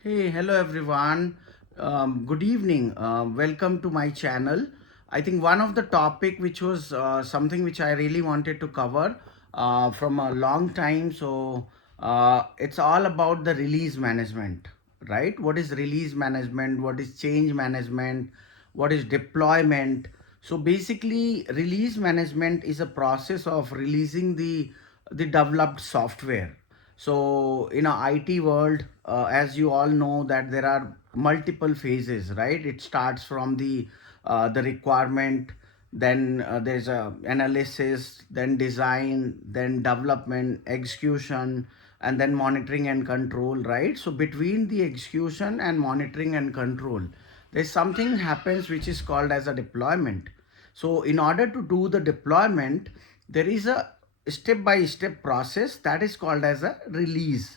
Hey, hello everyone. Good evening. Welcome to my channel. I think one of the topic which was something which I really wanted to cover from a long time. It's all about the release management, right? What is release management? What is change management? What is deployment? So basically, release management is a process of releasing the developed software. So in a IT world, as you all know, that there are multiple phases, right? It starts from the requirement, then there's a analysis, then design, then development, execution, and then monitoring and control, right? So between the execution and monitoring and control, there's something happens which is called as a deployment. So in order to do the deployment, there is a step by step process that is called as a release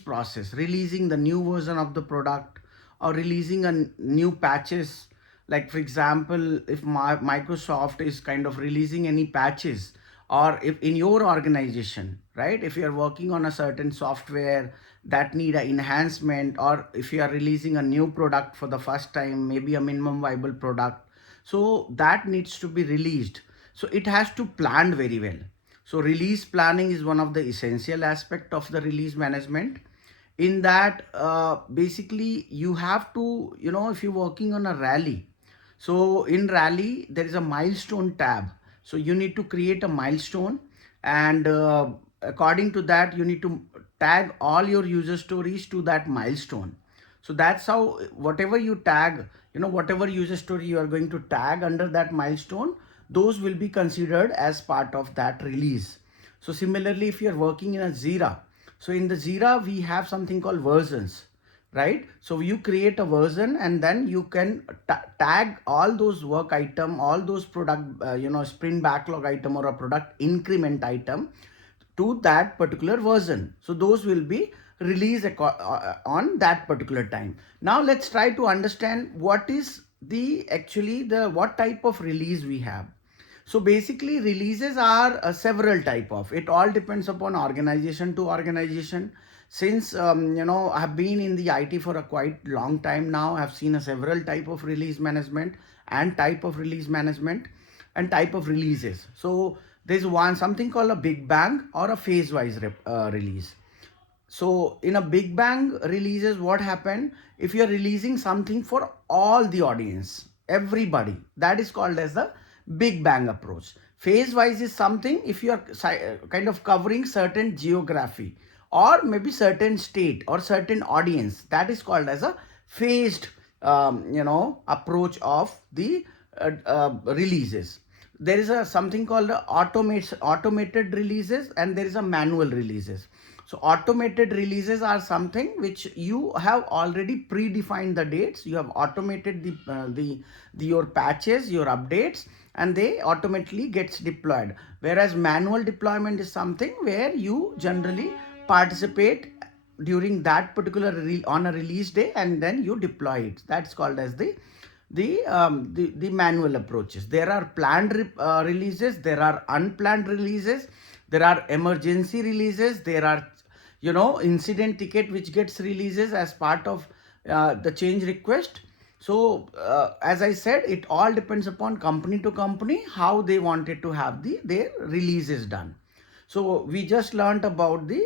process, releasing the new version of the product or releasing a new patches. Like for example, if Microsoft is kind of releasing any patches, or if in your organization, right, if you are working on a certain software that need an enhancement, or if you are releasing a new product for the first time, maybe a minimum viable product, so that needs to be released. So it has to plan very well. So release planning is one of the essential aspect of the release management. In that, basically you have to, if you're working on a rally, so in rally there is a milestone tab. So you need to create a milestone, and according to that you need to tag all your user stories to that milestone. So that's how whatever you tag, whatever user story you are going to tag under that milestone, those will be considered as part of that release. So similarly, if you are working in a Jira, so in the Jira we have something called versions, right? So you create a version and then you can tag all those work item, all those product, sprint backlog item or a product increment item to that particular version. So those will be released on that particular time. Now let's try to understand what is the actually the what type of release we have. So basically releases are several type of, it all depends upon organization to organization. Since I have been in the IT for a quite long time now, I have seen a several type of release management and type of release management and type of releases. So there's one something called a big bang or a phase wise release. So in a big bang releases, what happened, if you're releasing something for all the audience, everybody, that is called as the big bang approach. Phase wise is something if you are kind of covering certain geography or maybe certain state or certain audience, that is called as a phased approach of the releases. There is a something called automated releases, and there is a manual releases. So automated releases are something which you have already predefined the dates. You have automated the your patches, your updates, and they automatically gets deployed. Whereas manual deployment is something where you generally participate during that particular on a release day, and then you deploy it. That's called as the manual approaches. There are planned releases, there are unplanned releases, there are emergency releases, there are incident ticket which gets releases as part of the change request. So as I said, it all depends upon company to company how they wanted to have their releases done. So we just learned about the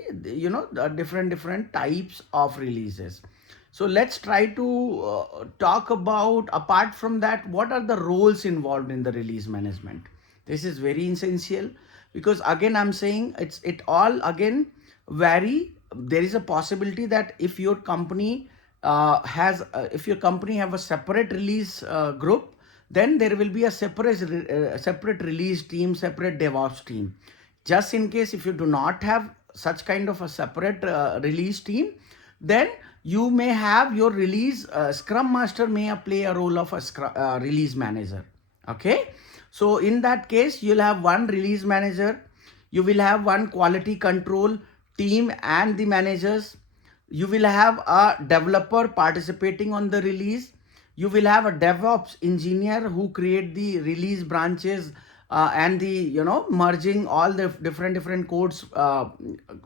different types of releases. So let's try to talk about, apart from that, what are the roles involved in the release management. This is very essential, because again I'm saying it all again vary. There is a possibility that if your company if your company have a separate release group, then there will be a separate release team, separate DevOps team. Just in case if you do not have such kind of a separate release team, then you may have your release scrum master may play a role of a release manager. Okay, so in that case you'll have one release manager, you will have one quality control team and the managers, you will have a developer participating on the release, you will have a DevOps engineer who create the release branches, and the merging all the different codes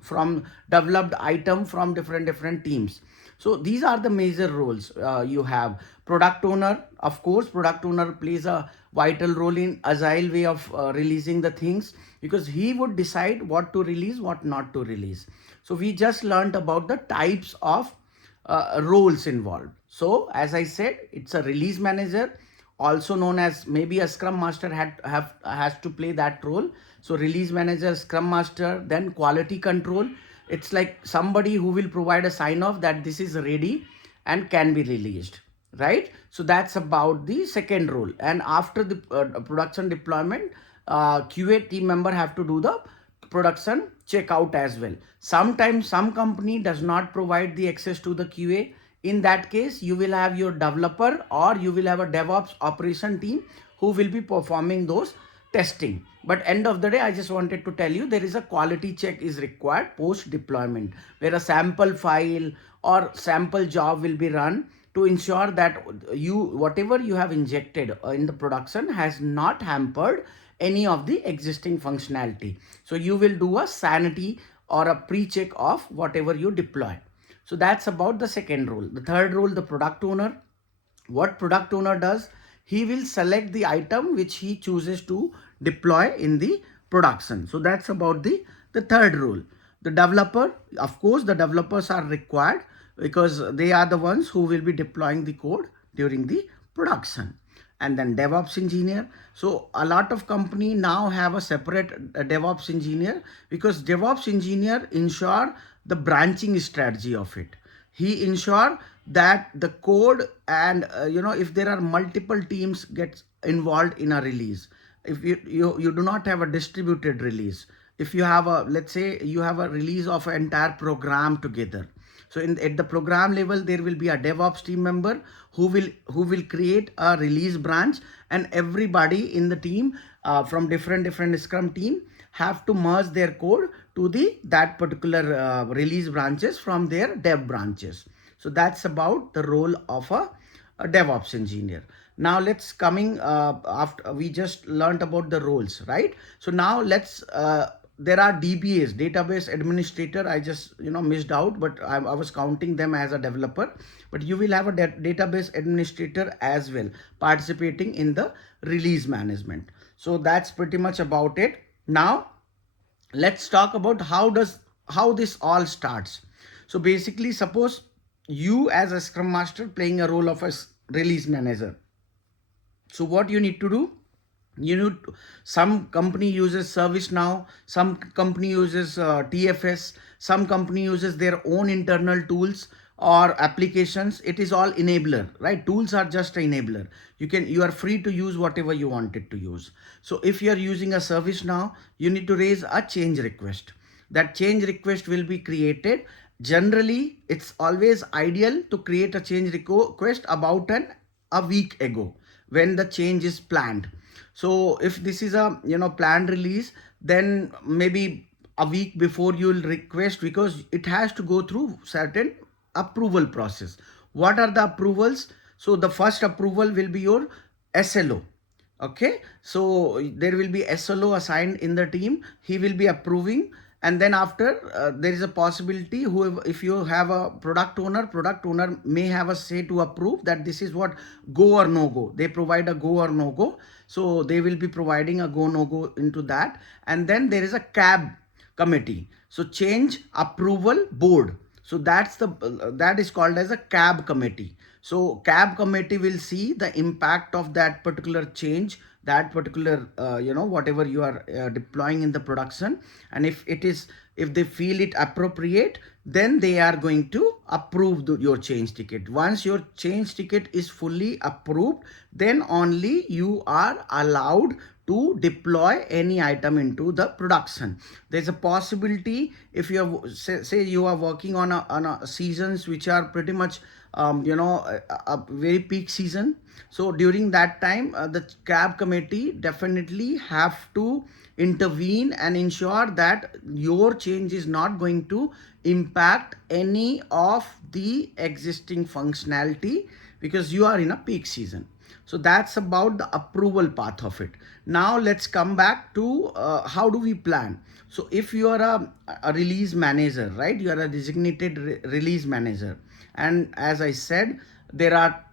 from developed item from different teams. So these are the major roles. You have product owner. Of course, product owner plays a vital role in agile way of releasing the things, because he would decide what to release, what not to release. So we just learned about the types of roles involved. So as I said, it's a release manager, also known as, maybe a scrum master has to play that role. So release manager, scrum master, then quality control. It's like somebody who will provide a sign off that this is ready and can be released, right? So that's about the second role. And after the production deployment, QA team member have to do the production checkout as well. Sometimes some company does not provide the access to the QA. In that case, you will have your developer or you will have a DevOps operation team who will be performing those testing. But end of the day, I just wanted to tell you, there is a quality check is required post deployment, where a sample file or sample job will be run to ensure that you, whatever you have injected in the production, has not hampered any of the existing functionality. So you will do a sanity or a pre-check of whatever you deploy. So that's about the second role. The third role, the product owner. What product owner does, he will select the item which he chooses to deploy in the production. So that's about the third role. The developer, of course, the developers are required because they are the ones who will be deploying the code during the production. And then DevOps engineer. So a lot of company now have a separate DevOps engineer, because DevOps engineer ensure the branching strategy of it. He ensure that the code and if there are multiple teams gets involved in a release, if you do not have a distributed release, if you have a, let's say you have a release of an entire program together, so at the program level, there will be a DevOps team member who will create a release branch, and everybody in the team from different Scrum team have to merge their code to the that particular release branches from their dev branches. So that's about the role of a DevOps engineer. Now let's coming after we just learned about the roles, right? So now let's there are DBAs, database administrator. I just missed out, but I was counting them as a developer. But you will have a database administrator as well participating in the release management. So that's pretty much about it. Now let's talk about how this all starts. So basically, suppose you as a scrum master playing a role of a release manager. So what you need to do, some company uses ServiceNow, some company uses TFS, some company uses their own internal tools or applications. It is all enabler, right? Tools are just an enabler. You are free to use whatever you wanted to use. So if you are using a ServiceNow, you need to raise a change request. That change request will be created. Generally, it's always ideal to create a change request about a week ago when the change is planned. So if this is a planned release, then maybe a week before you will request, because it has to go through certain approval process. What are the approvals? So the first approval will be your SLO. Okay, so there will be SLO assigned in the team. He will be approving, and then after there is a possibility, whoever, if you have a product owner may have a say to approve that this is what go or no go. They provide a go or no go, so they will be providing a go no go into that. And then there is a CAB committee, so change approval board. So that is called as a CAB committee. So CAB committee will see the impact of that particular change, that particular whatever you are deploying in the production, and if they feel it appropriate, then they are going to approve your change ticket. Once your change ticket is fully approved, then only you are allowed to deploy any item into the production. There's a possibility, if you have, say you are working on a seasons which are pretty much a very peak season. So during that time, the CAB committee definitely have to intervene and ensure that your change is not going to impact any of the existing functionality, because you are in a peak season. So that's about the approval path of it. Now let's come back to how do we plan. So if you are a release manager, right, you are a designated release manager, and as I said, there are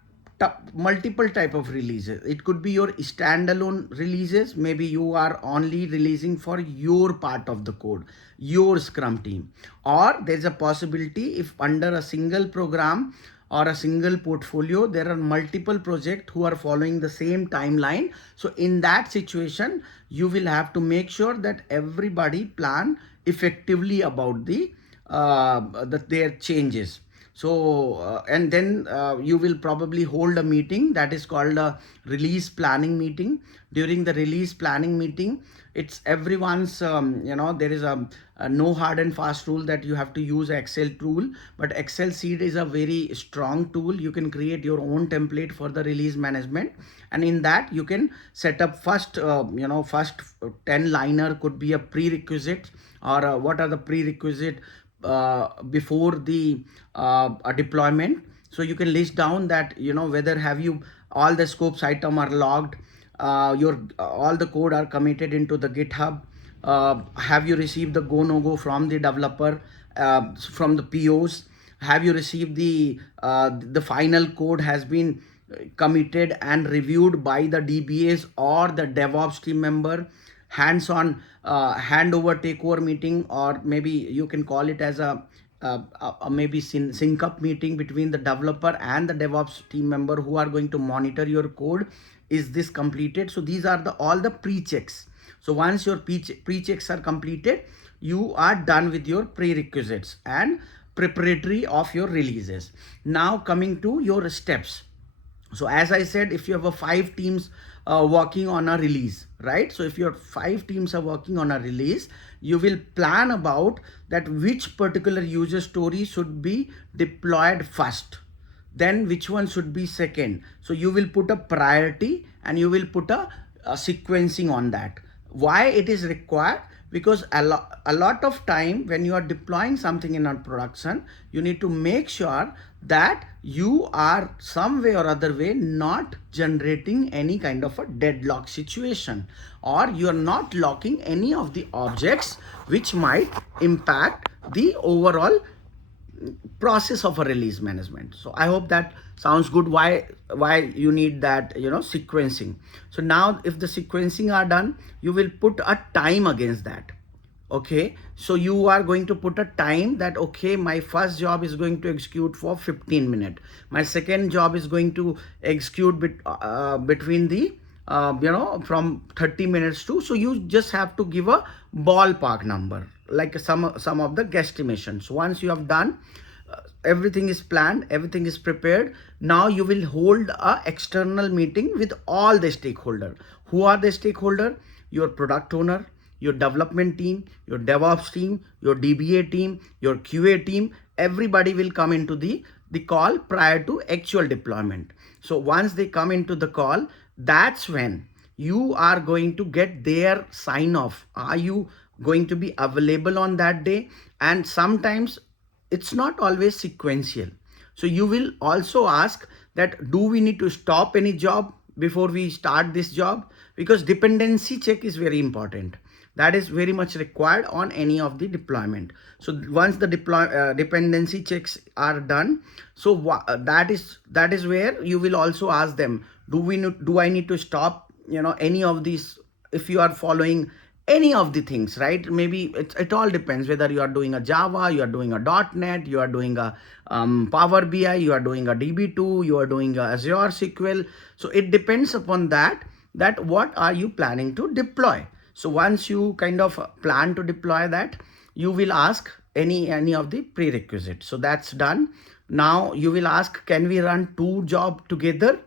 multiple type of releases. It could be your standalone releases. Maybe you are only releasing for your part of the code, your Scrum team, or there's a possibility if under a single program or a single portfolio there are multiple projects who are following the same timeline. So in that situation, you will have to make sure that everybody plan effectively about their changes. So and then you will probably hold a meeting that is called a release planning meeting. During the release planning meeting, it's everyone's there is a no hard and fast rule that you have to use Excel tool, but Excel sheet is a very strong tool. You can create your own template for the release management, and in that you can set up first 10 liner could be a prerequisite, or what are the prerequisite before the a deployment. So you can list down that, whether have you all the scopes item are logged, your all the code are committed into the GitHub, have you received the go no go from the developer, from the POs, have you received the final code has been committed and reviewed by the DBAs or the DevOps team member, hands-on handover takeover meeting, or maybe you can call it as a maybe sync up meeting between the developer and the DevOps team member who are going to monitor your code. Is this completed? So these are all the pre-checks. So once your pre-checks are completed, you are done with your prerequisites and preparatory of your releases. Now coming to your steps. So as I said, if you have a 5 teams working on a release, right? So if your 5 teams are working on a release, you will plan about that which particular user story should be deployed first, then which one should be second. So you will put a priority and you will put a sequencing on that. Why it is required? Because a lot of time when you are deploying something in a production, you need to make sure that you are some way or other way not generating any kind of a deadlock situation, or you are not locking any of the objects which might impact the overall process of a release management. So I hope that sounds good. Why you need that, sequencing. So now if the sequencing are done, you will put a time against that. Okay, so you are going to put a time that, okay, my first job is going to execute for 15 minutes, my second job is going to execute between the from 30 minutes to. So you just have to give a ballpark number, like some of the guesstimations. Once you have done, everything is planned, everything is prepared. Now you will hold a external meeting with all the stakeholder. Who are the stakeholder? Your product owner, your development team, your DevOps team, your DBA team, your QA team. Everybody will come into the call prior to actual deployment. So once they come into the call, that's when you are going to get their sign off. Are you going to be available on that day? And sometimes it's not always sequential. So you will also ask that, do we need to stop any job before we start this job? Because dependency check is very important. That is very much required on any of the deployment. So once the dependency checks are done, so that is where you will also ask them, do I need to stop any of these? If you are following any of the things, right? Maybe it all depends whether you are doing a Java, you are doing a .NET, you are doing a Power BI, you are doing a DB2, you are doing a Azure SQL. So it depends upon that what are you planning to deploy. So once you kind of plan to deploy that, you will ask any of the prerequisites. So that's done. Now you will ask, can we run 2 jobs together?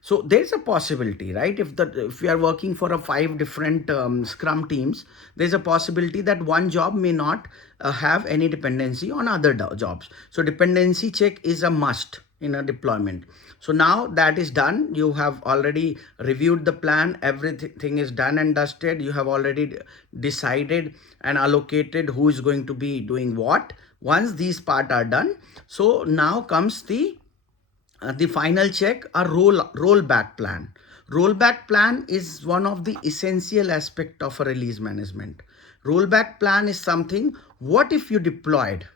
So there's a possibility, right? If we are working for a 5 different Scrum teams, there's a possibility that one job may not have any dependency on other jobs. So dependency check is a must in a deployment. So now that is done, you have already reviewed the plan, everything is done and dusted. You have already decided and allocated who is going to be doing what. Once these part are done, so now comes the The final check, a rollback plan. Rollback plan is one of the essential aspect of a release management. Rollback plan is something, what if you deployed,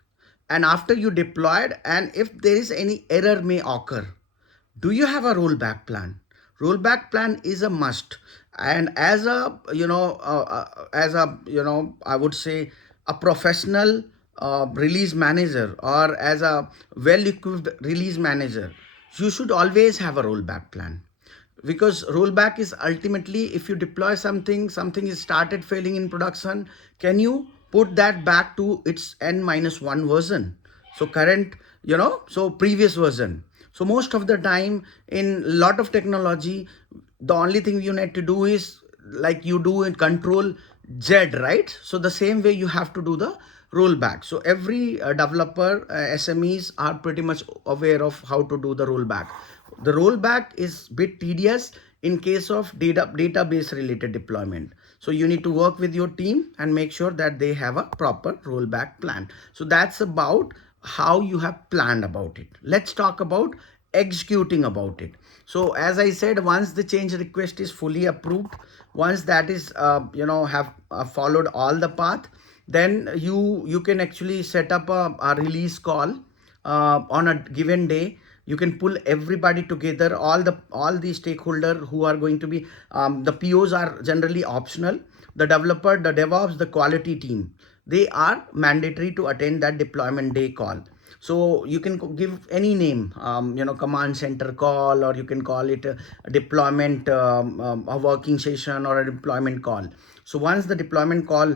and after you deployed, and if there is any error may occur, do you have a rollback plan? Rollback plan is a must. And as a I would say a professional release manager, or as a well equipped release manager, you should always have a rollback plan. Because rollback is ultimately, if you deploy something is started failing in production, can you put that back to its n-1 version? So current, so previous version. So most of the time in lot of technology, the only thing you need to do is like you do in control Z, right? So the same way you have to do the rollback. So every developer, SMEs are pretty much aware of how to do the rollback. The rollback is bit tedious in case of database related deployment. So you need to work with your team and make sure that they have a proper rollback plan. So that's about how you have planned about it. Let's talk about executing about it. So as I said, once the change request is fully approved, once that is have followed all the path, then you can actually set up a release call on a given day. You can pull everybody together, all the stakeholder who are going to be, the POs are generally optional. The developer, the DevOps, the quality team, they are mandatory to attend that deployment day call. So you can give any name, command center call, or you can call it a deployment, a working session, or a deployment call. So once the deployment call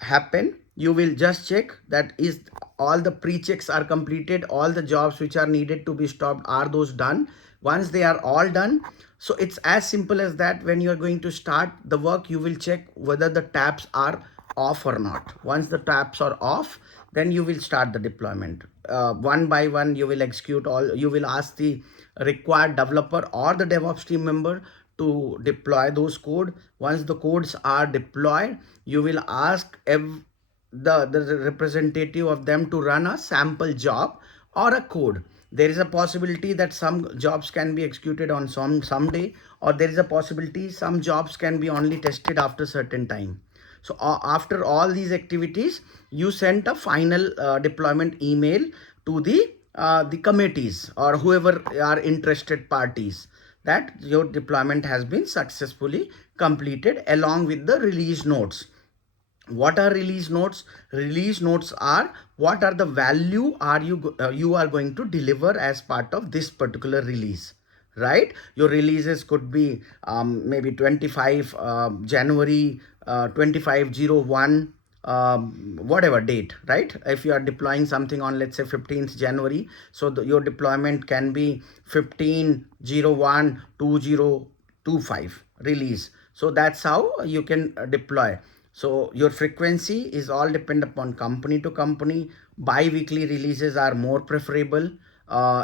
happen, you will just check that is all the pre-checks are completed, all the jobs which are needed to be stopped, are those done? Once they are all done, so it's as simple as that. When you are going to start the work, you will check whether the tabs are off or not. Once the tabs are off, then you will start the deployment. One by one you will execute all, you will ask the required developer or the DevOps team member to deploy those code. Once the codes are deployed, you will ask the representative of them to run a sample job or a code. There is a possibility that some jobs can be executed on some day, or there is a possibility some jobs can be only tested after certain time. So after all these activities, you send a final deployment email to the committees or whoever are interested parties, that your deployment has been successfully completed, along with the release notes. What are release notes? Release notes are what are the value are you are going to deliver as part of this particular release, right? Your releases could be maybe 25 January 2501, whatever date, right? If you are deploying something on, let's say, 15th January, so your deployment can be 1501 2025 release. So that's how you can deploy. So your frequency is all depend upon company to company. Bi-weekly releases are more preferable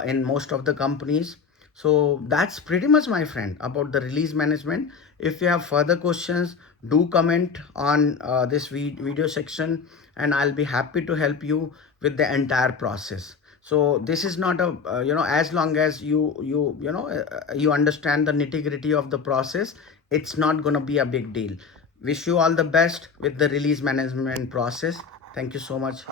in most of the companies. So that's pretty much, my friend, about the release management. If you have further questions, do comment on this video section, and I'll be happy to help you with the entire process. So this is not a as long as you understand the nitty-gritty of the process, it's not going to be a big deal. Wish you all the best with the release management process. Thank you so much.